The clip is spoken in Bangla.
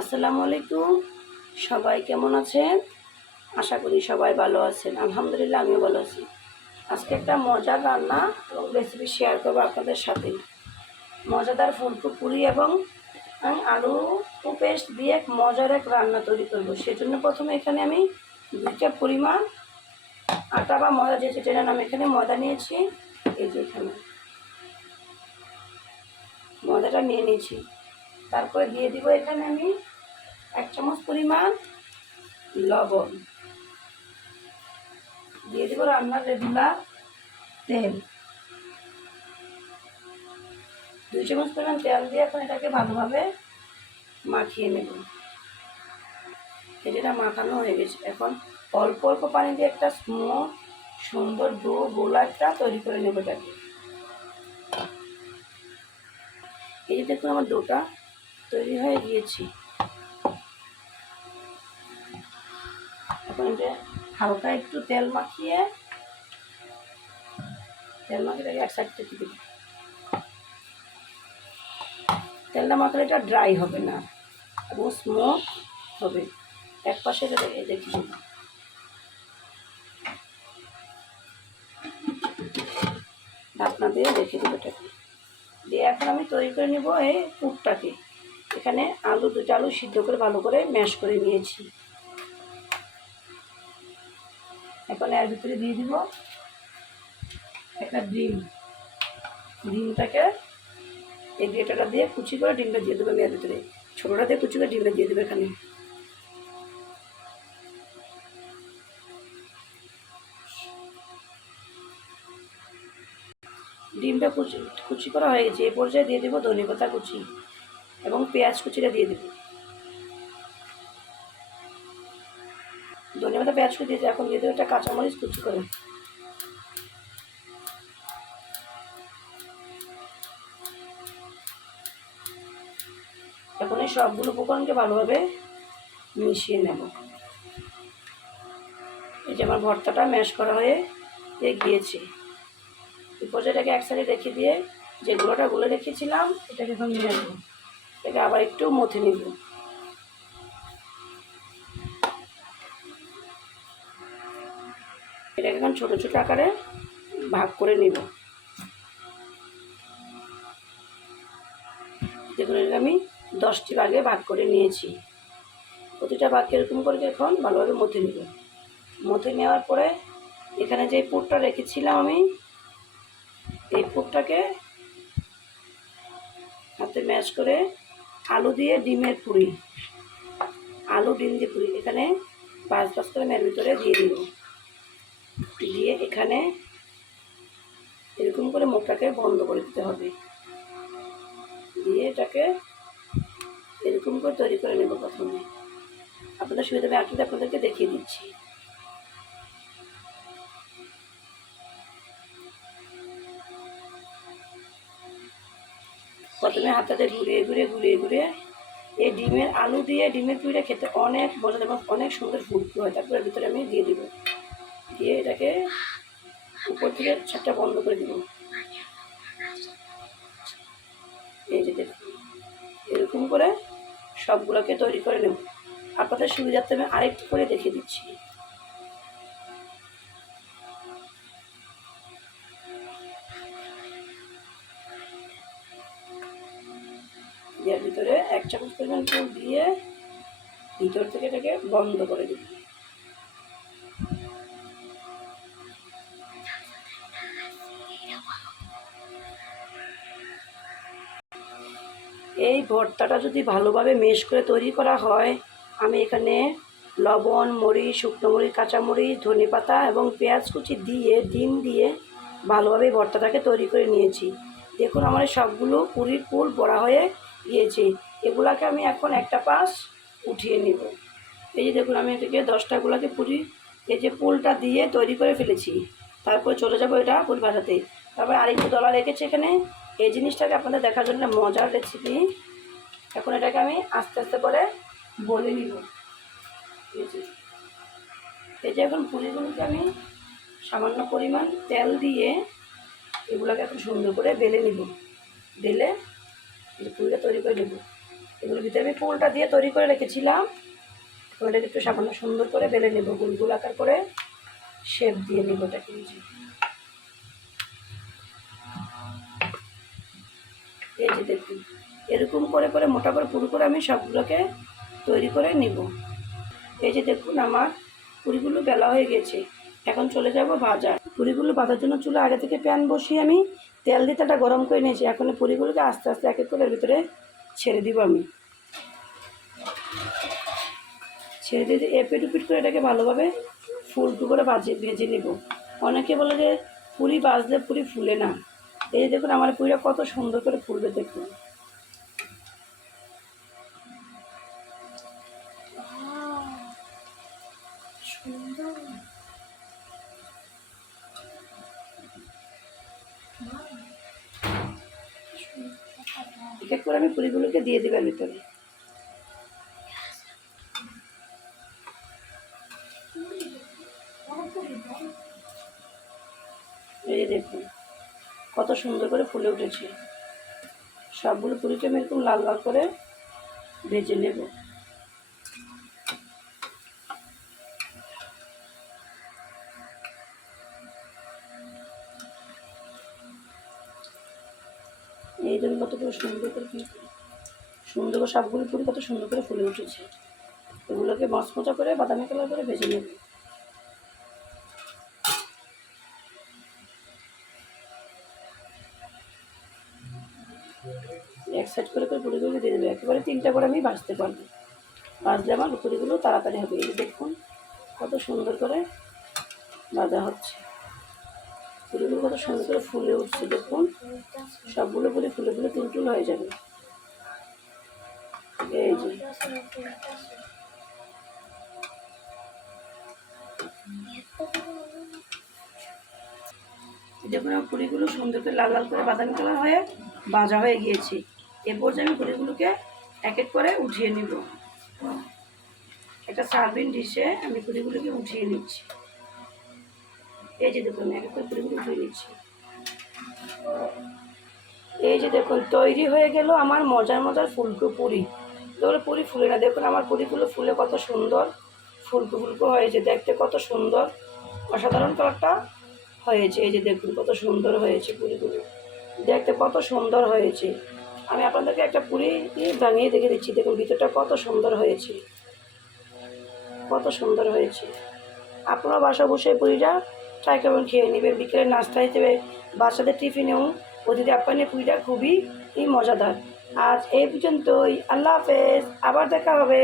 আসসালামু আলাইকুম। সবাই কেমন আছেন? আশা করি সবাই ভালো আছেন। আলহামদুলিল্লাহ আমিও ভালো আছি। আজকে একটা মজার রান্না এবং রেসিপি শেয়ার করবো আপনাদের সাথে। মজাদার ফুলকপি এবং আলু পেস্ট দিয়ে এক মজার এক রান্না তৈরি করব। সেজন্য প্রথমে এখানে আমি 2 কাপ পরিমাণ আটা বা ময়দা যেটা নাম এখানে ময়দা নিয়েছি। এই যে এখানে ময়দাটা নিয়ে নিয়েছি। তারপরে দিয়ে দিব এখানে আমি 1 চামচ পরিমাণ লবণ, দিয়ে দেবো রান্নার রেগুলার তেল, 2 চামচ পরিমাণ তেল দিয়ে এখন এটাকে ভালোভাবে মাখিয়ে নেব। এটা মাখানো হয়ে গেছে। এখন অল্প অল্প পানি দিয়ে একটা স্মুথ সুন্দর ডো গোলা একটা তৈরি করে নেব এটাকে। এই যে দেখুন আমার ডোটা তৈরি হয়ে গিয়েছে। এখন এটা হালকা একটু তেল মাখিয়ে এটাকে এক সাইড থেকে দিই। তেলটা মাখালে এটা ড্রাই হবে না এবং স্মুথ হবে। এক পাশে দেখি ঢাকনা দিয়ে রেখে দেবো এটাকে। দিয়ে এখন আমি তৈরি করে নেব এই পুরটাকে। এখানে দুটো আলু সিদ্ধ করে ভালো করে ম্যাশ করে নিয়েছি। এখন এর ভিতরে দিয়ে দিব একটা ডিমটাকে এই গ্রেটারটা দিয়ে কুচি করে ডিমটা দিয়ে দেবো। এর ভিতরে ছোটোটা দিয়ে কুচি করে ডিমটা দিয়ে দেবো। এখানে ডিমটা কুচি করা হয়ে গেছে। এই পর্যায়ে দিয়ে দেবো ধনেপাতা কুচি এবং পেঁয়াজ কুচিটা দিয়ে দেবো। ধনেপাতা পেঁয়াজ কুচি দিয়েছে। এখন দিয়ে দেবো একটা কাঁচামরিচ কুচি করে। এখন এই সবগুলো উপকরণকে ভালোভাবে মিশিয়ে নেব। এই যে আমার ভর্তাটা ম্যাশ করা হয়ে গিয়েছে। এই পর্যায়টাকে এক সাইডে রেখে দিয়ে যে গুঁড়োটা গুলে রেখেছিলাম এটাকে এখন নিয়ে নেব। এটাকে আবার একটু মথে নিব। এটাকে এখন ছোটো ছোটো আকারে ভাগ করে নিব। দেখুন এটা আমি 10টি ভাগে ভাগ করে নিয়েছি। প্রতিটা ভাগকে এরকম করে এখন ভালোভাবে মথে নিব। মথে নেওয়ার পরে এখানে যে পুরটা রেখেছিলাম আমি, এই পুরটাকে হাতে ম্যাশ করে আলু দিয়ে ডিমের পুরি, ডিম দিয়ে পুরি এখানে 5 করে এর ভিতরে দিয়ে দিব। দিয়ে এখানে এরকম করে মুখটাকে বন্ধ করে দিতে হবে। দিয়ে এটাকে এরকম করে তৈরি করে নেব। প্রথমে আপনাদের সুবিধা আমি আপনাদেরকে দেখিয়ে দিচ্ছি। প্রথমে হাতাতে ঘুরিয়ে এই আলু দিয়ে ডিমের পুরিটা খেতে অনেক মজা এবং অনেক সুন্দর ফুলকো হয়। তারপরে ভিতরে আমি দিয়ে দিব। দিয়ে এটাকে উপর থেকে ছাদটা বন্ধ করে দিব। এই যে দেখুন এরকম করে সবগুলোকে তৈরি করে নেব। আপনাদের সুবিধার্থে আমি আরেকটু করে দেখিয়ে দিচ্ছি। এর ভিতরে 1 চামচ পরিমাণ তেল দিয়ে ভিতর থেকে এটাকে বন্ধ করে দিই। এই ভর্তাটা যদি ভালোভাবে মেশ করে তৈরি করা হয়, আমি এখানে লবণ, মরিচ, শুকনো মরিচ, কাঁচামরিচ, ধনেপাতা এবং পেঁয়াজ কুচি দিয়ে ডিম দিয়ে ভালোভাবে ভর্তাটাকে তৈরি করে নিয়েছি। দেখুন আমার সবগুলো পুরির পুর বড়া হয়ে গিয়েছে। এগুলাকে আমি এখন একটা পাশ উঠিয়ে নেব। এই যে দেখুন আমি এটাকে 10টাগুলোকে পুরি এই যে পুলটা দিয়ে তৈরি করে ফেলেছি। তারপর চলে যাবো এটা পুরি ভাজাতে। তারপরে আরেকটু দলা রেখেছি এখানে। এই জিনিসটাকে আপনাদের দেখার জন্য মজার রেসিপি। এখন এটাকে আমি আস্তে আস্তে করে বলে নিব। এই যে এখন পুরিগুলোকে আমি সামান্য পরিমাণ তেল দিয়ে এগুলোকে এখন সুন্দর করে বেলে নিব। বেলে পুরিটা তৈরি করে নেব। এগুলোর ভিতরে আমি ফুলটা দিয়ে তৈরি করে রেখেছিলাম। ওটাকে একটু সামান্য সুন্দর করে বেলে নেব, গোল আকার করে শেপ দিয়ে নেব। ওটাকে এই যে দেখুন, এরকম করে করে মোটা করে পুরো করে আমি সবগুলোকে তৈরি করে নিব। এই যে দেখুন আমার পুরিগুলো বেলা হয়ে গেছে, এখন চলে যাব ভাজা। পুরিগুলো ভাজার জন্য চুলা আগে থেকে প্যান বসিয়ে আমি তেল দিয়ে তেলটা গরম করে নিয়েছি। এখন পুরিগুলোকে আস্তে আস্তে এক এক করে এর ভিতরে ছেড়ে দিব। আমি ছেড়ে দিয়ে এপিট উপিট করে এটাকে ভালোভাবে ফুলটু করে ভেজে নেব। অনেকে বলে যে পুরি ভাজলে পুরি ফুলে না। এই দেখুন আমার পুরিটা কত সুন্দর করে ফুলবে দেখুন। এক এক করে আমি পুরিগুলোকে দিয়ে দেবার ভিতরে। এই দেখুন কত সুন্দর করে ফুলে উঠেছে। সবগুলো পুরিকে আমি এরকম লাল লাল করে ভেজে নেব। এই জন্য কত করে সুন্দর করে সবগুলো পুরি কত সুন্দর করে ফুলে উঠেছে। এগুলোকে মচমচা করে বাদামি কালার করে ভেজে নেব। এক সাইড করে করে পুরিগুলো দিয়ে দেবো। একেবারে 3টা করে আমি ভাজতে পারবো। ভাজলে আমার পুরিগুলো তাড়াতাড়ি হবে। এই দেখুন কত সুন্দর করে ভাজা হচ্ছে। পুরিগুলো কত সুন্দর করে ফুলে উঠছে দেখুন। সবগুলো পুরি ফুলে ফুলে টুলটুল হয়ে যাবে। এই যে দেখুন আমার পুরিগুলো সুন্দর করে লাল লাল করে বাদামি কালার হয়ে ভাজা হয়ে গিয়েছে। এরপর যে আমি পুরিগুলোকে এক এক করে উঠিয়ে নিব। একটা সার্ভিং ডিশে আমি পুরিগুলোকে উঠিয়ে নিচ্ছি। এই যে দেখুন এক এক করে পুরিগুলো উঠিয়ে নিচ্ছি। এই যে দেখুন তৈরি হয়ে গেল আমার মজার মজার ফুলকো পুরি। তাহলে পুরি ফুলে না, দেখুন আমার পুরিগুলো ফুলে কত সুন্দর ফুলকো ফুলকো হয়েছে, দেখতে কত সুন্দর অসাধারণ কালারটা হয়েছে। এই যে দেখুন কত সুন্দর হয়েছে পুরিগুলো, দেখতে কত সুন্দর হয়েছে। আমি আপনাদেরকে একটা পুরি ভাঙিয়ে দেখে দিচ্ছি। দেখুন ভিতরটা কত সুন্দর হয়েছে, কত সুন্দর হয়েছে। আপনারা বাসা বসে পুরিটা ট্রাই করবেন, খেয়ে নেবেন। বিকেলের নাস্তা হিসেবে বাচ্চাদের টিফিনেও অতিথি আপ্যায়নের পুরিটা খুবই মজাদার। আজ এই পর্যন্তই। আল্লাহ হাফেজ, আবার দেখা হবে।